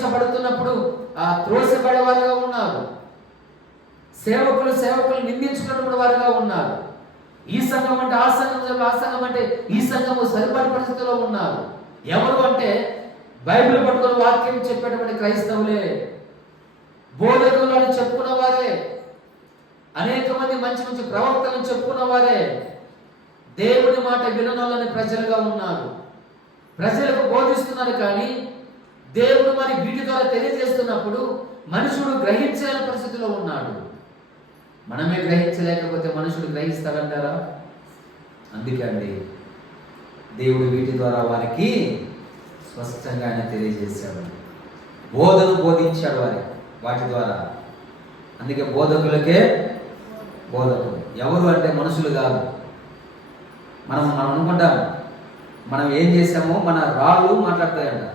గ్రహించబడుతున్నప్పుడు త్రోసిపడేవారుగా ఉన్నారు. సేవకులు నిందించుకున్నప్పుడు వారుగా ఉన్నారు. ఈ సంఘం అంటే ఆ సంఘం, ఆ సంఘం అంటే ఈ సంఘము సరిపడి పరిస్థితిలో ఉన్నారు. ఎవరు అంటే బైబిల్ పట్టుకుని వాక్యం చెప్పేటువంటి క్రైస్తవులే, బోధకులు అని చెప్పుకున్న వారే, అనేక మంది మంచి మంచి ప్రవక్తలను చెప్పుకున్న వారే దేవుని మాట విననోళ్ళని ప్రజలుగా ఉన్నారు. ప్రజలకు బోధిస్తున్నారు, కానీ దేవుడు మరి వీటి ద్వారా తెలియజేస్తున్నప్పుడు మనుషుడు గ్రహించలేని పరిస్థితిలో ఉన్నాడు. మనమే గ్రహించలేకపోతే మనుషుడు గ్రహిస్తాడంటారా? అందుకే అండి దేవుడు వీటి ద్వారా వారికి స్పష్టంగా ఆయన తెలియజేశాడు, బోధను బోధించాడు వాటి ద్వారా. అందుకే బోధకులకే బోధకులు. ఎవరు అంటే మనుషులు కాదు. మనం అనుకుంటాం మనం ఏం చేసామో మన రాళ్ళు మాట్లాడతాయంట.